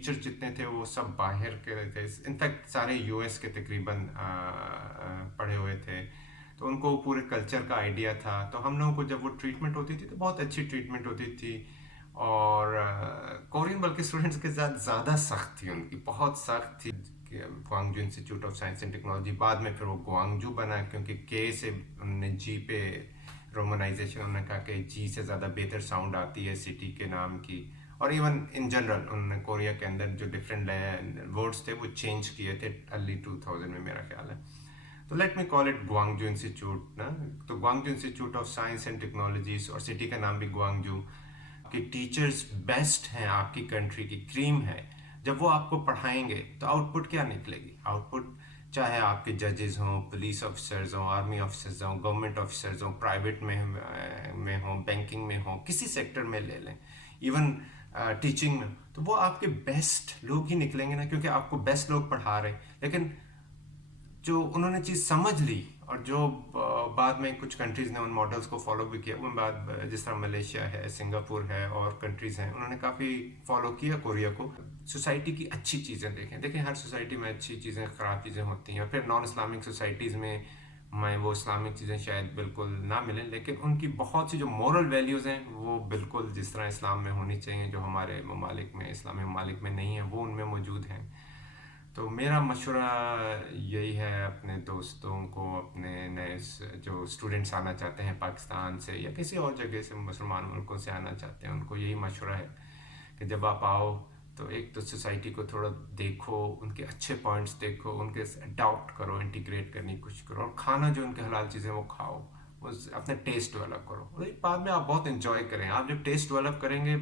Teacher जितने थे वो सब बाहर के थे, इनफैक्ट सारे यूएस के तकरीबन पढ़े हुए थे, तो उनको पूरे कल्चर का आइडिया था। तो हम लोगों को जब वो ट्रीटमेंट होती थी तो बहुत अच्छी ट्रीटमेंट होती थी। और कोरियन बल्कि स्टूडेंट्स के साथ ज़्यादा सख्त थी, उनकी बहुत सख्त थी। Gwangju institute of science and technology, बाद में फिर वो ग्वांगजू बना, क्योंकि के से उन्होंने जी पे रोमनाइजेशन, उन्होंने कहा कि जी से ज़्यादा बेहतर साउंड आती है सिटी के नाम की। और इवन इन जनरल उन्होंने कोरिया के अंदर जो डिफरेंट वर्ड्स थे वो चेंज किए थे अर्ली 2000 में, मेरा ख्याल है। तो let me call it Gwangju institute ना। तो Gwangju institute of science and technologies, और सिटी का नाम भी ग्वांगजू। आपके टीचर्स बेस्ट हैं, आपकी कंट्री की क्रीम है। जब वो आपको पढ़ाएंगे तो आउटपुट क्या निकलेगी? आउटपुट चाहे आपके जजेस हों, पुलिस ऑफिसर्स हों, आर्मी ऑफिसर्स हों, गवर्नमेंट ऑफिसर्स हों, प्राइवेट में हों, बैंकिंग में हों, किसी सेक्टर में ले लें, इवन टीचिंग में, तो वो आपके बेस्ट लोग ही निकलेंगे ना, क्योंकि आपको बेस्ट लोग पढ़ा रहे हैं। लेकिन जो उन्होंने चीज़ समझ ली, और जो बाद में कुछ कंट्रीज़ ने उन मॉडल्स को फॉलो भी किया, उन बाद जिस तरह मलेशिया है, सिंगापुर है और कंट्रीज़ हैं, उन्होंने काफ़ी फॉलो किया कोरिया को। सोसाइटी की अच्छी चीज़ें देखें, हर सोसाइटी में अच्छी चीज़ें, ख़राब चीज़ें होती हैं। और फिर नॉन इस्लामिक सोसाइटीज़ में वो इस्लामिक चीज़ें शायद बिल्कुल ना मिलें, लेकिन उनकी बहुत सी जो मॉरल वैल्यूज़ हैं वो बिल्कुल जिस तरह इस्लाम में होनी चाहिए, जो हमारे ममालिक में, इस्लामी ममालिक में नहीं है, वो उनमें मौजूद हैं। तो मेरा मशवरा यही है अपने दोस्तों को, अपने नए जो स्टूडेंट्स आना चाहते हैं पाकिस्तान से या किसी और जगह से, मुसलमान मुल्कों से आना चाहते हैं, उनको यही मशवरा है कि जब आप आओ तो एक तो सोसाइटी को थोड़ा देखो, उनके अच्छे पॉइंट्स देखो, उनके अडॉप्ट करो, इंटीग्रेट करने की कोशिश करो, और खाना जो उनके हलाल चीज़ें वो खाओ, उस अपने टेस्ट डेवलप करो, और बाद में आप बहुत इंजॉय करें। आप जब टेस्ट डेवलप करेंगे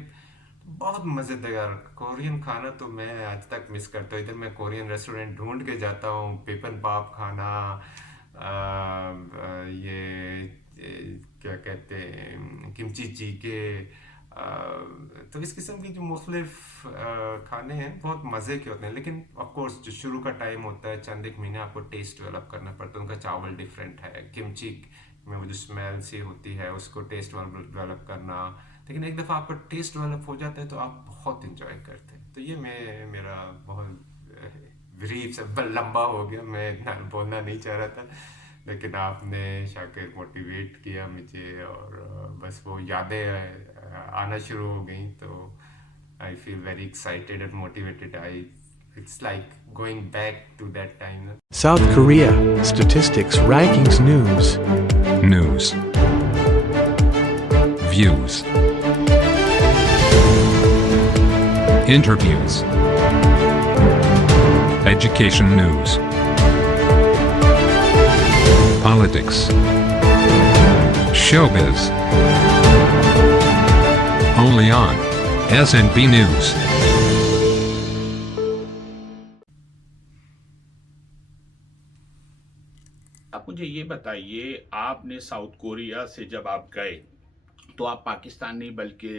बहुत मज़ेदार कोरियन खाना तो मैं आज तक मिस करता हूँ। इधर मैं कोरियन रेस्टोरेंट ढूंढ के जाता हूँ, पेपन पाप खाना, क्या कहते हैं, किमची चीके, तो इस किस्म की जो मुख्तलिफ खाने हैं बहुत मज़े के होते हैं। लेकिन ऑफ कोर्स जो शुरू का टाइम होता है, चंद एक महीने आपको टेस्ट डेवलप करना पड़ता है। उनका चावल डिफरेंट है, किमची में वो जो स्मेल सी होती है उसको टेस्ट डेवलप करना, लेकिन एक दफ़ा आपका टेस्ट डेवलप हो जाता है तो आप बहुत इंजॉय करते हैं। तो ये मेरा बहुत ब्रीफ से लंबा हो गया, मैं इतना बोलना नहीं चाह रहा था, लेकिन आपने शाकिर मोटिवेट किया मुझे, और बस वो यादें आना शुरू हो गई। तो I feel very excited and motivated. It's like going back to that time. South Korea Statistics Rankings News. News. Views. Interviews. Education news. Politics. Showbiz. Only on SNB News. आप मुझे ये बताइए, आपने साउथ कोरिया से जब आप गए तो आप पाकिस्तान नहीं बल्कि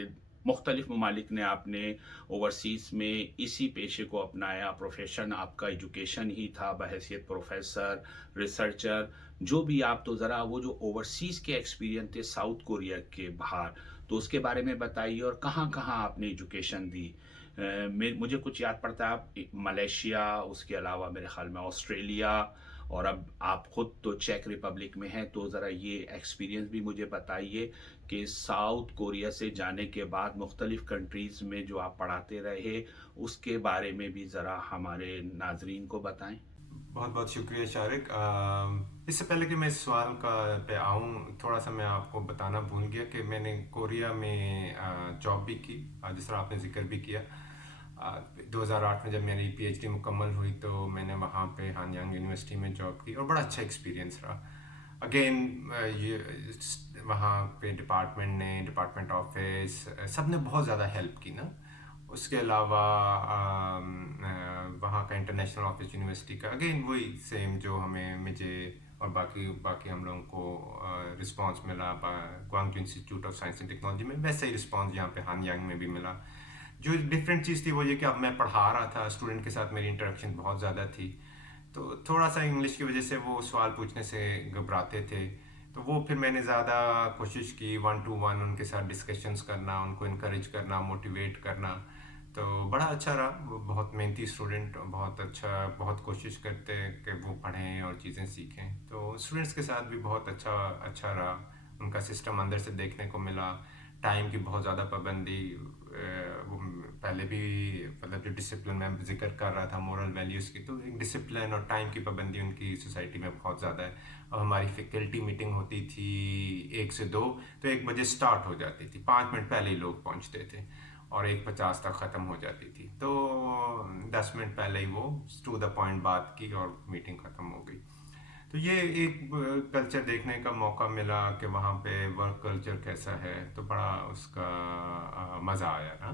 मुख्तलिफ ममालिक ने आपने ओवरसीज़ में इसी पेशे को अपनाया, प्रोफेशन आपका एजुकेशन ही था बहैसियत प्रोफेसर, रिसर्चर, जो भी आप, तो ज़रा वो जो ओवरसीज़ के एक्सपीरियंस थे साउथ कोरिया के बाहर, तो उसके बारे में बताइए, और कहाँ कहाँ आपने एजुकेशन दी। मुझे कुछ याद पड़ता है आप मलेशिया, उसके अलावा मेरे ख्याल में ऑस्ट्रेलिया, और अब आप खुद तो चेक रिपब्लिक में हैं, तो ज़रा ये एक्सपीरियंस भी मुझे बताइए कि साउथ कोरिया से जाने के बाद मुख्तलिफ़ कंट्रीज़ में जो आप पढ़ाते रहे उसके बारे में भी ज़रा हमारे नाजरीन को बताएं। बहुत बहुत शुक्रिया शारिक। इससे पहले कि मैं इस सवाल का पे आऊँ, थोड़ा सा मैं आपको बताना भूल गया कि मैंने कोरिया में जॉब भी की, जिस तरह आपने जिक्र भी किया। 2008 में जब मेरी पीएचडी मुकम्मल हुई तो मैंने वहाँ पे हानयांग यूनिवर्सिटी में जॉब की, और बड़ा अच्छा एक्सपीरियंस रहा। अगेन वहाँ पे डिपार्टमेंट ऑफिस सब ने बहुत ज़्यादा हेल्प की ना। उसके अलावा वहाँ का इंटरनेशनल ऑफिस यूनिवर्सिटी का अगेन वही सेम जो मुझे और बाकी हम लोगों को रिस्पांस मिला Gwangju institute of science and technology में, वैसा ही रिस्पांस यहाँ पे हानयांग में भी मिला। जो डिफरेंट चीज़ थी वो ये कि अब मैं पढ़ा रहा था, स्टूडेंट के साथ मेरी इंटरेक्शन बहुत ज़्यादा थी, तो थोड़ा सा इंग्लिश की वजह से वो सवाल पूछने से घबराते थे। तो वो फिर मैंने ज़्यादा कोशिश की 1-to-1 उनके साथ डिस्कशंस करना, उनको इनकरेज करना, मोटिवेट करना। تو بڑا اچھا رہا، وہ بہت محنتی اسٹوڈنٹ، بہت اچھا، بہت کوشش کرتے کہ وہ پڑھیں اور چیزیں سیکھیں، تو اسٹوڈنٹس کے ساتھ بھی بہت اچھا رہا، ان کا سسٹم اندر سے دیکھنے کو ملا، ٹائم کی بہت زیادہ پابندی، وہ پہلے بھی مطلب جو ڈسپلن میں ذکر کر رہا تھا مورل ویلیوز کی، تو ایک ڈسپلن اور ٹائم کی پابندی ان کی سوسائٹی میں بہت زیادہ ہے، اور ہماری فیکلٹی میٹنگ ہوتی تھی 1 سے 2، تو 1 بجے سٹارٹ ہو جاتی تھی، 5 منٹ پہلے ہی لوگ پہنچتے تھے اور 1:50 تک ختم ہو جاتی تھی، تو 10 منٹ پہلے ہی وہ ٹو دا پوائنٹ بات کی اور میٹنگ ختم ہو گئی۔ تو یہ ایک کلچر دیکھنے کا موقع ملا کہ وہاں پہ ورک کلچر کیسا ہے، تو بڑا اس کا مزہ آیا نا۔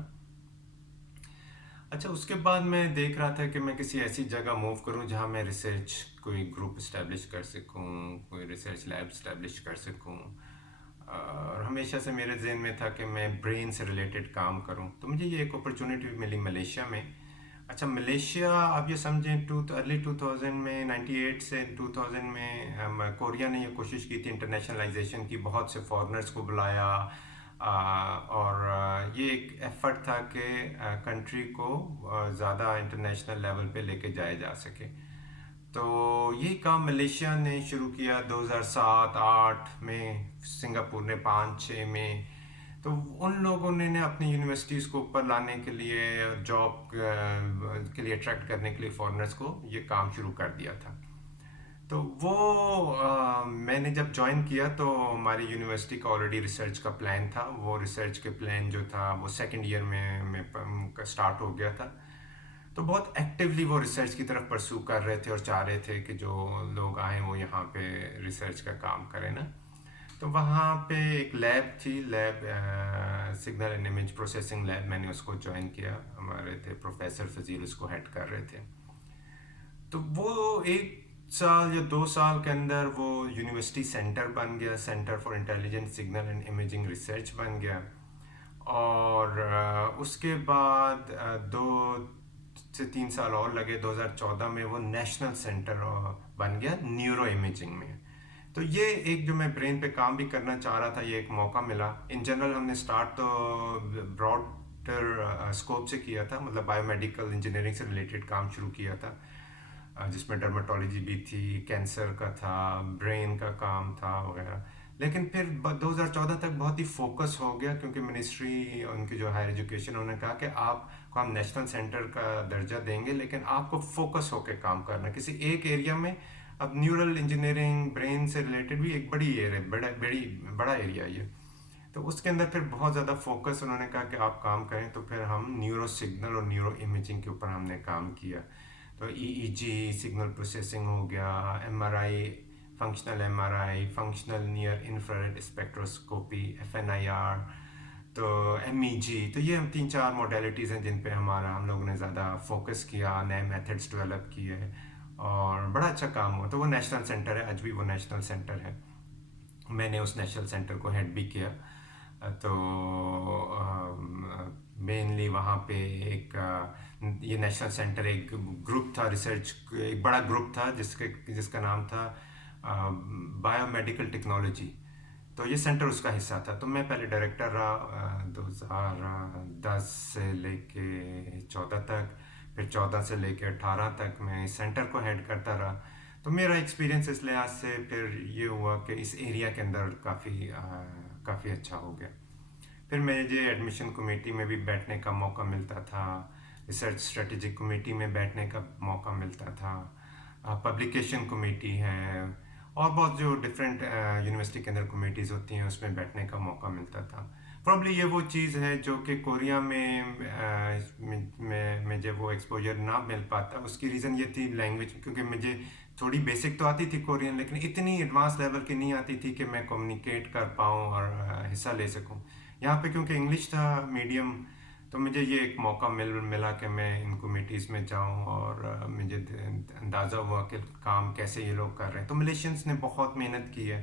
اچھا، اس کے بعد میں دیکھ رہا تھا کہ میں کسی ایسی جگہ موو کروں جہاں میں ریسرچ کوئی گروپ اسٹیبلش کر سکوں، کوئی ریسرچ لیب اسٹیبلش کر سکوں، اور ہمیشہ سے میرے ذہن میں تھا کہ میں برین سے ریلیٹڈ کام کروں، تو مجھے یہ ایک اپرچونیٹی ملی ملیشیا میں۔ اچھا، ملیشیا آپ یہ سمجھیں ارلی 2000 میں 98 سے 2000 میں کوریا نے یہ کوشش کی تھی انٹرنیشنلائزیشن کی، بہت سے فارنرز کو بلایا، اور یہ ایک ایفرٹ تھا کہ کنٹری کو زیادہ انٹرنیشنل لیول پہ لے کے جایا جا سکے، تو یہ کام ملیشیا نے شروع کیا 2007-8 میں، سنگاپور نے 5-6 میں، تو ان لوگوں نے اپنی یونیورسٹیز کو اوپر لانے کے لیے، جاب کے لیے اٹریکٹ کرنے کے لیے فارنرز کو یہ کام شروع کر دیا تھا۔ تو وہ میں نے جب جوائن کیا تو ہماری یونیورسٹی کا آلریڈی ریسرچ کا پلان تھا، وہ ریسرچ کے پلان جو تھا وہ سیکنڈ ایئر میں اسٹارٹ ہو گیا تھا، تو بہت ایکٹیولی وہ ریسرچ کی طرف پرسو کر رہے تھے اور چاہ رہے تھے کہ جو لوگ آئیں وہ یہاں پہ ریسرچ کا کام کریں نا۔ تو وہاں پہ ایک لیب تھی، lab signal and image processing lab, میں نے اس کو جوائن کیا، ہمارے تھے پروفیسر فضیل اس کو ہیڈ کر رہے تھے، تو وہ 1 سال یا 2 سال کے اندر وہ یونیورسٹی سینٹر بن گیا، centre for intelligent signal and imaging research بن گیا، اور اس کے بعد 2 سے 3 سال اور لگے، 2014 میں وہ نیشنل سینٹر بن گیا نیورو امیجنگ میں۔ تو یہ ایک جو میں برین پہ کام بھی کرنا چاہ رہا تھا، یہ ایک موقع ملا۔ ان جنرل ہم نے سٹارٹ تو براڈر اسکوپ سے کیا تھا، مطلب بایو میڈیکل انجینئرنگ سے ریلیٹڈ کام شروع کیا تھا، جس میں ڈرماٹولوجی بھی تھی، کینسر کا تھا، برین کا کام تھا وغیرہ، لیکن پھر 2014 تک بہت ہی فوکس ہو گیا، کیونکہ منسٹری ان کی جو ہائر ایجوکیشن انہوں نے کہا کہ آپ کو ہم نیشنل سینٹر کا درجہ دیں گے، لیکن آپ کو فوکس ہو کے کام کرنا کسی ایک ایریا میں۔ اب نیورل انجینئرنگ برین سے ریلیٹڈ بھی ایک بڑی ایریا، بڑا ایریا یہ، تو اس کے اندر پھر بہت زیادہ فوکس انہوں نے کہا کہ آپ کام کریں، تو پھر ہم نیورو سگنل اور نیورو امیجنگ کے اوپر ہم نے کام کیا، تو EEG سگنل پروسیسنگ ہو گیا، MRI، functional MRI، functional near infrared spectroscopy, FNIR، تو MEG، تو یہ ہم 3-4 موڈیلٹیز ہیں جن پہ ہم لوگوں نے زیادہ فوکس کیا، نئے میتھڈس ڈیولپ کیے، اور بڑا اچھا کام ہوا۔ تو وہ نیشنل سینٹر ہے، آج بھی وہ نیشنل سینٹر ہے، میں نے اس نیشنل سینٹر کو ہیڈ بھی کیا، تو مینلی وہاں پہ ایک یہ نیشنل سینٹر ایک گروپ تھا، ریسرچ ایک بڑا گروپ تھا جس کا نام تھا بایو میڈیکل ٹیکنالوجی، تو یہ سینٹر اس کا حصہ تھا، تو میں پہلے ڈائریکٹر رہا 2010 سے لے کے 14 تک، پھر 14 سے لے کے 18 تک میں اس سینٹر کو ہیڈ کرتا رہا، تو میرا ایکسپیرینس اس لحاظ سے پھر یہ ہوا کہ اس ایریا کے اندر کافی اچھا ہو گیا۔ پھر مجھے ایڈمیشن کمیٹی میں بھی بیٹھنے کا موقع ملتا تھا، ریسرچ اسٹریٹجک کمیٹی میں بیٹھنے کا موقع ملتا تھا، پبلیکیشن کمیٹی ہے، اور بہت جو ڈفرینٹ یونیورسٹی کے اندر کمیٹیز ہوتی ہیں اس میں بیٹھنے کا موقع ملتا تھا۔ پرابلی یہ وہ چیز ہے جو کہ کوریا میں مجھے وہ ایکسپوجر نہ مل پاتا، اس کی ریزن یہ تھی لینگویج، کیونکہ مجھے تھوڑی بیسک تو آتی تھی کورین، لیکن اتنی ایڈوانس لیول کی نہیں آتی تھی کہ میں کمیونیکیٹ کر پاؤں اور حصہ لے سکوں۔ یہاں پہ کیونکہ انگلش تھا میڈیم، تو مجھے یہ ایک موقع ملا کہ میں ان کمیٹیز میں جاؤں، اور مجھے اندازہ ہوا کہ کام کیسے یہ لوگ کر رہے ہیں۔ تو ملیشینس نے بہت محنت کی ہے،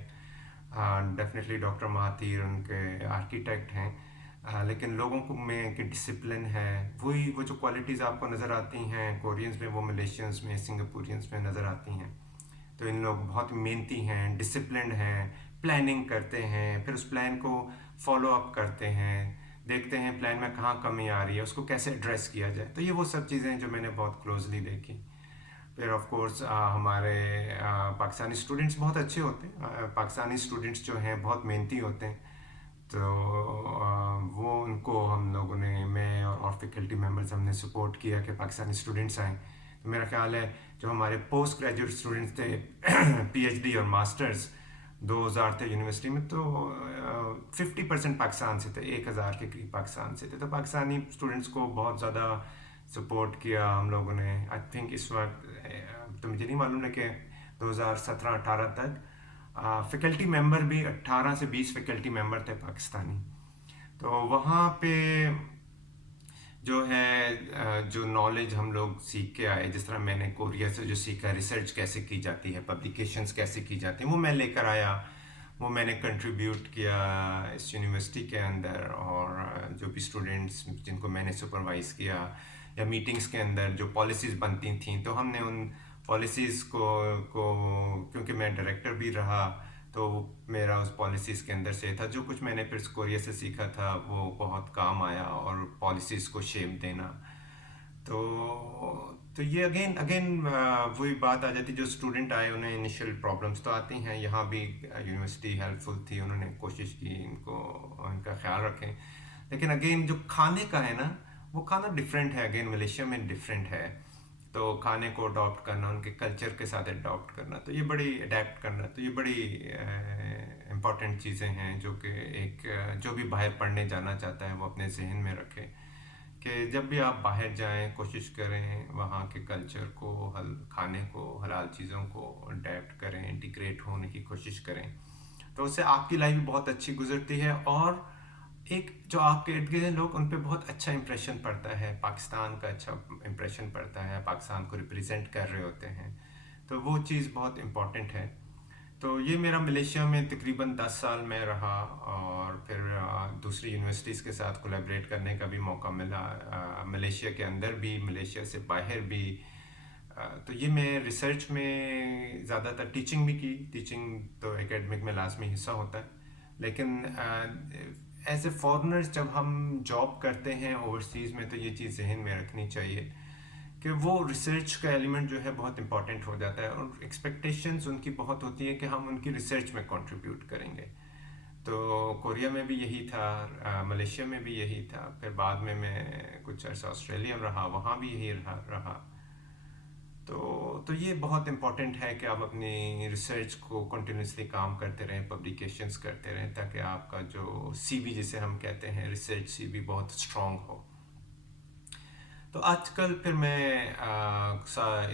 ڈیفینیٹلی ڈاکٹر مہاتیر ان کے آرکیٹیکٹ ہیں، لیکن لوگوں کو میں کہ ڈسپلن ہے، وہ جو کوالٹیز آپ کو نظر آتی ہیں کورینز میں، وہ ملیشینس میں، سنگاپورینز میں نظر آتی ہیں۔ تو ان لوگ بہت محنتی ہیں، ڈسپلنڈ ہیں، پلاننگ کرتے ہیں، پھر اس پلان کو فالو اپ کرتے ہیں، देखते हैं प्लान में कहाँ कमी आ रही है, उसको कैसे एड्रेस किया जाए। तो ये वो सब चीज़ें हैं जो मैंने बहुत क्लोजली देखी। फिर ऑफ कोर्स हमारे पाकिस्तानी स्टूडेंट्स बहुत अच्छे होते हैं। पाकिस्तानी स्टूडेंट्स जो हैं बहुत मेहनती होते हैं, तो वो उनको हम लोगों ने, मैं और फैकल्टी मेंबर्स, हमने सपोर्ट किया कि पाकिस्तानी स्टूडेंट्स आएँ। तो मेरा ख्याल है जो हमारे पोस्ट ग्रेजुएट स्टूडेंट्स थे पीएचडी और मास्टर्स 2000 थे यूनिवर्सिटी में, तो 50% पाकिस्तान से थे, 1000 के करीब पाकिस्तान से थे। तो पाकिस्तानी स्टूडेंट्स को बहुत ज़्यादा सपोर्ट किया हम लोगों ने। आई थिंक इस वक्त तो मुझे नहीं मालूम है कि 2017-18 तक फैकल्टी मेंबर भी 18 से 20 फैकल्टी मेंबर थे पाकिस्तानी। तो वहाँ पे जो है जो नॉलेज हम लोग सीख के आए, जिस तरह मैंने कोरिया से जो सीखा, रिसर्च कैसे की जाती है, पब्लिकेशंस कैसे की जाती हैं, वो मैं लेकर आया, वो मैंने कंट्रीब्यूट किया इस यूनिवर्सिटी के अंदर। और जो भी स्टूडेंट्स जिनको मैंने सुपरवाइज़ किया या मीटिंग्स के अंदर जो पॉलिसीज़ बनती थी, तो हमने उन पॉलिसीज़ को क्योंकि मैं डायरेक्टर भी रहा, तो मेरा उस पॉलिसीज़ के अंदर से था जो कुछ मैंने फिर कोरिया से सीखा था वो बहुत काम आया, और पॉलिसीज़ को शेप देना। तो ये अगेन वही बात आ जाती, जो स्टूडेंट आए उन्हें इनिशियल प्रॉब्लम्स तो आती हैं। यहाँ भी यूनिवर्सिटी हेल्पफुल थी, उन्होंने कोशिश की इनका ख्याल रखें। लेकिन अगेन जो खाने का है ना, वो खाना डिफरेंट है, अगेन मलेशिया में डिफरेंट है। तो खाने को अडॉप्ट करना, उनके कल्चर के साथ अडॉप्ट करना, तो ये बड़ी अडेप्ट करना, तो ये बड़ी इम्पॉर्टेंट चीज़ें हैं जो कि एक जो भी बाहर पढ़ने जाना चाहता है वो अपने जहन में रखे कि जब भी आप बाहर जाएं कोशिश करें वहाँ के कल्चर को, खाने को, हलाल चीज़ों को अडेप्ट करें, इंटीग्रेट होने की कोशिश करें। तो उससे आपकी लाइफ भी बहुत अच्छी गुजरती है, और एक जो आपके इर्द गिर्द लोग, उन पे बहुत अच्छा इंप्रेशन पड़ता है, पाकिस्तान का अच्छा इंप्रेशन पड़ता है, पाकिस्तान को रिप्रेजेंट कर रहे होते हैं, तो वो चीज़ बहुत इम्पॉर्टेंट है। तो ये मेरा मलेशिया में तकरीबन 10 साल में रहा, और फिर दूसरी यूनिवर्सिटीज़ के साथ कोलैबोरेट करने का भी मौका मिला, मलेशिया के अंदर भी, मलेशिया से बाहर भी। तो ये मैं रिसर्च में ज़्यादातर टीचिंग भी की। टीचिंग तो एकेडमिक में लाजमी हिस्सा होता है, लेकिन एज ए फॉरेनर्स जब हम जॉब करते हैं ओवरसीज़ में, तो ये चीज़ जहन में रखनी चाहिए कि वो रिसर्च का एलिमेंट जो है बहुत इंपॉर्टेंट हो जाता है, और एक्सपेक्टेशंस उनकी बहुत होती है कि हम उनकी रिसर्च में कंट्रीब्यूट करेंगे। तो कोरिया में भी यही था, मलेशिया में भी यही था, फिर बाद में मैं कुछ अर्सा ऑस्ट्रेलिया में रहा, वहाँ भी यही रहा। तो ये बहुत इम्पॉर्टेंट है कि आप अपनी रिसर्च को कंटिन्यूसली काम करते रहें, पब्लिकेशंस करते रहें, ताकि आपका जो सीवी जिसे हम कहते हैं, रिसर्च सीवी, बहुत स्ट्रॉन्ग हो। तो आजकल फिर मैं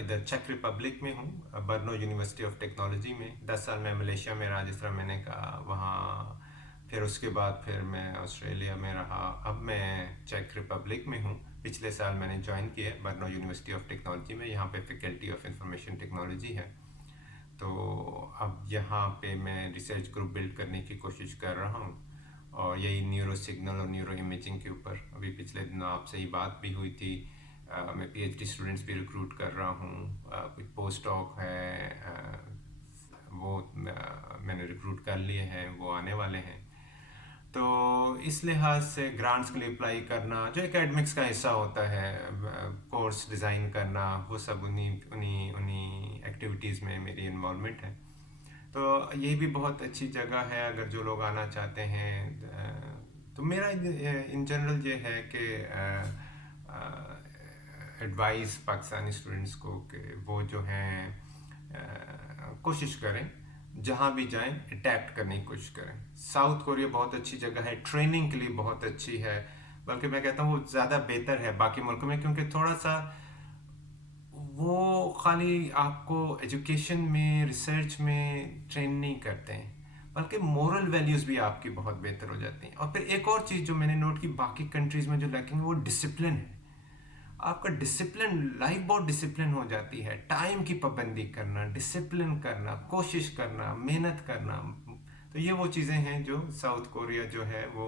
इधर चेक रिपब्लिक में हूँ, बर्नो यूनिवर्सिटी ऑफ टेक्नोलॉजी में। 10 साल मैं मलेशिया में रहा, जिस तरह मैंने कहा, वहाँ फिर उसके बाद फिर मैं ऑस्ट्रेलिया में रहा, अब मैं चेक रिपब्लिक में हूँ। पिछले साल मैंने ज्वाइन किया बर्नो यूनिवर्सिटी ऑफ टेक्नोलॉजी में, यहाँ पे फैकल्टी ऑफ इंफॉर्मेशन टेक्नोलॉजी है। तो अब यहाँ पे मैं रिसर्च ग्रुप बिल्ड करने की कोशिश कर रहा हूँ, और यही न्यूरो सिग्नल और न्यूरो इमेजिंग के ऊपर। अभी पिछले दिनों आपसे ही बात भी हुई थी, मैं पीएचडी स्टूडेंट्स भी रिक्रूट कर रहा हूँ, कुछ पोस्ट डॉक है वो मैंने रिक्रूट कर लिए हैं, वो आने वाले हैं। तो इस लिहाज से ग्रांट्स के लिए अप्लाई करना, जो एकेडमिक्स का हिस्सा होता है, कोर्स डिज़ाइन करना, वो सब उन्हीं एक्टिविटीज़ में मेरी इन्वॉल्वमेंट है। तो ये भी बहुत अच्छी जगह है अगर जो लोग आना चाहते हैं। तो मेरा इन जनरल ये है कि एडवाइस पाकिस्तानी स्टूडेंट्स को कि वो जो हैं कोशिश करें जहाँ भी जाएं अडैप्ट करने की कोशिश करें। साउथ कोरिया बहुत अच्छी जगह है, ट्रेनिंग के लिए बहुत अच्छी है, बल्कि मैं कहता हूँ वो ज़्यादा बेहतर है बाकी मुल्कों में, क्योंकि थोड़ा सा वो खाली आपको एजुकेशन में, रिसर्च में ट्रेन नहीं करते हैं, बल्कि मोरल वैल्यूज़ भी आपकी बहुत बेहतर हो जाती हैं। और फिर एक और चीज़ जो मैंने नोट की बाकी कंट्रीज़ में जो लैकिंग है वो डिसिप्लिन है। आपका डिसिप्लिन, लाइफ बहुत डिसिप्लिन हो जाती है, टाइम की पाबंदी करना, डिसिप्लिन करना, कोशिश करना, मेहनत करना। तो ये वो चीज़ें हैं जो साउथ कोरिया जो है वो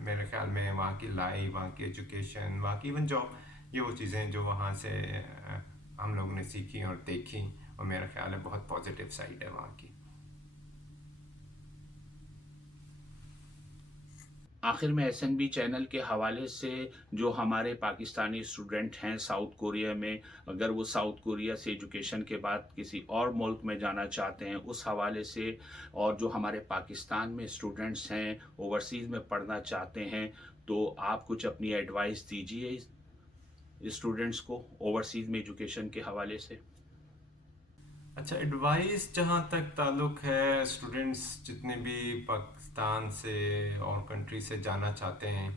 मेरे ख्याल में वहाँ की लाइफ, वहाँ की एजुकेशन, वहाँ की इवन जॉब, ये वो चीज़ें जो वहाँ से हम लोगों ने सीखी और देखी, और मेरा ख्याल है बहुत पॉजिटिव साइड है वहाँ की। आखिर में एसएनबी चैनल के हवाले से जो हमारे पाकिस्तानी स्टूडेंट हैं साउथ कोरिया में, अगर वो साउथ कोरिया से एजुकेशन के बाद किसी और मुल्क में जाना चाहते हैं, उस हवाले से, और जो हमारे पाकिस्तान में स्टूडेंट्स हैं ओवरसीज़ में पढ़ना चाहते हैं, तो आप कुछ अपनी एडवाइस दीजिए स्टूडेंट्स को ओवरसीज़ में एजुकेशन के हवाले से। अच्छा, एडवाइस जहाँ तक ताल्लुक़ है, स्टूडेंट्स जितने भी पाकिस्तान से और कंट्री से जाना चाहते हैं,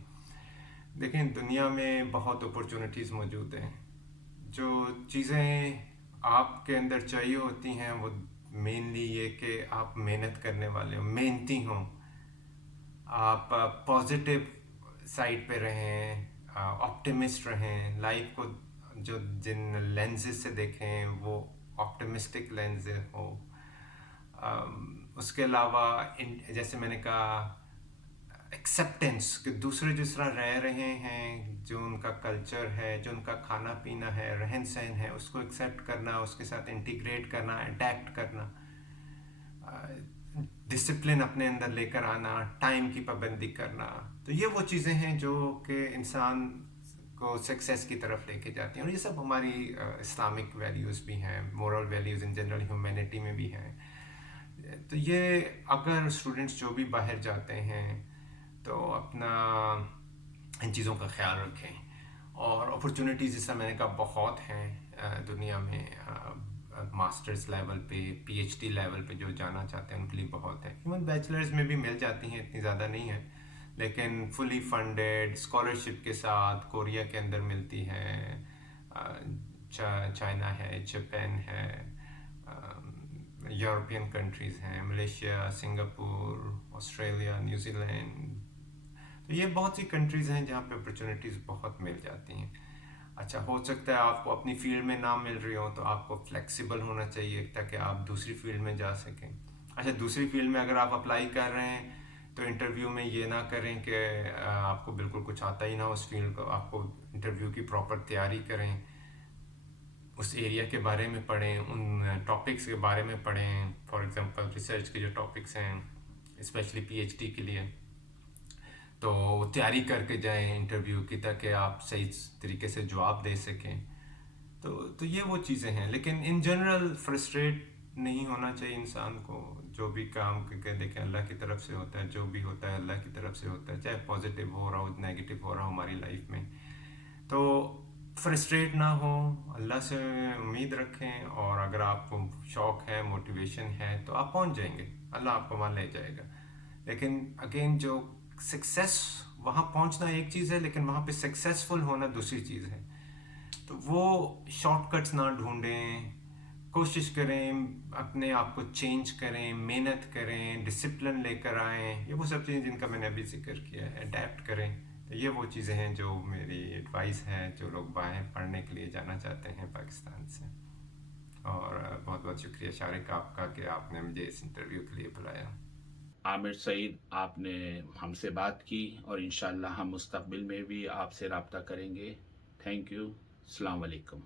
देखें दुनिया में बहुत अपॉर्चुनिटीज़ मौजूद हैं। जो चीज़ें आपके अंदर चाहिए होती हैं वो मेनली ये कि आप मेहनत करने वाले हो, मेहनती हों, आप पॉजिटिव साइड पे रहें, ऑप्टिमिस्ट रहें, लाइफ को जो जिन लेंसेज से देखें वो ऑप्टिमिस्टिक लेंस हो। उसके अलावा जैसे मैंने कहा एक्सेप्टेंस, कि दूसरे जिस तरह रह रहे हैं, जो उनका कल्चर है, जो उनका खाना पीना है, रहन सहन है, उसको एक्सेप्ट करना, उसके साथ इंटीग्रेट करना, अडेप्ट करना, डिसिप्लिन अपने अंदर लेकर आना, टाइम की पाबंदी करना। तो ये वो चीज़ें हैं जो कि इंसान को सक्सेस की तरफ लेके जाती हैं, और ये सब हमारी इस्लामिक वैल्यूज़ भी हैं, moral values in general humanity में भी हैं। तो ये अगर स्टूडेंट्स जो भी बाहर जाते हैं तो अपना इन चीज़ों का ख्याल रखें, और अपॉर्चुनिटीज़ जैसा मैंने कहा बहुत हैं दुनिया में। मास्टर्स लेवल पे, पीएचडी लेवल पे जो जाना चाहते हैं उनके लिए बहुत है। इवन बैचलर्स में भी मिल जाती हैं, इतनी ज़्यादा नहीं है, लेकिन फुली फंडेड स्कॉलरशिप के साथ कोरिया के अंदर मिलती है, चाइना है, जापान है, यूरोपियन कंट्रीज़ हैं, मलेशिया, सिंगापुर, ऑस्ट्रेलिया, न्यूजीलैंड। तो ये बहुत सी कंट्रीज़ हैं जहाँ पे अपॉर्चुनिटीज़ बहुत मिल जाती हैं। अच्छा, हो सकता है आपको अपनी फील्ड में ना मिल रही हो, तो आपको फ्लेक्सिबल होना चाहिए ताकि आप दूसरी फील्ड में जा सकें। अच्छा, दूसरी फील्ड में अगर आप अप्लाई कर रहे हैं तो इंटरव्यू में ये ना करें कि आपको बिल्कुल कुछ आता ही ना उस फील्ड को। आपको इंटरव्यू की प्रॉपर तैयारी करें, उस एरिया के बारे में पढ़ें, उन टॉपिक्स के बारे में पढ़ें। फॉर एग्जांपल रिसर्च के जो टॉपिक्स हैं स्पेशली पीएचडी के लिए, तो तैयारी करके जाएं इंटरव्यू की, ताकि आप सही तरीके से जवाब दे सकें। तो ये वो चीज़ें हैं, लेकिन इन जनरल फ्रस्ट्रेट नहीं होना चाहिए इंसान को। जो भी काम करके देखें अल्लाह की तरफ से होता है, जो भी होता है अल्लाह की तरफ से होता है, चाहे पॉजिटिव हो रहा हो, नेगेटिव हो रहा हो हमारी लाइफ में। तो फ्रस्ट्रेट ना हो, अल्लाह से उम्मीद रखें, और अगर आपको शौक़ है, मोटिवेशन है, तो आप पहुंच जाएंगे, अल्लाह आपको वहाँ ले जाएगा। लेकिन अगेन जो सक्सेस, वहाँ पहुँचना एक चीज़ है, लेकिन वहाँ पे सक्सेसफुल होना दूसरी चीज़ है। तो वो शॉर्टकट्स ना ढूंढें, कोशिश करें अपने आप को चेंज करें, मेहनत करें, डिसिप्लिन लेकर आएँ। ये वो सब चीज़ें जिनका मैंने अभी जिक्र किया है, अडेप्ट करें। तो ये वो चीज़ें हैं जो मेरी एडवाइस है जो लोग बाहर पढ़ने के लिए जाना चाहते हैं पाकिस्तान से। और बहुत बहुत शुक्रिया शारिक आपका कि आपने मुझे इस इंटरव्यू के लिए बुलाया। आमिर सईद, आपने हमसे बात की और इंशाल्लाह हम मुस्तक़बिल में भी आपसे रब्ता करेंगे। Thank you. अस्सलाम वालेकुम।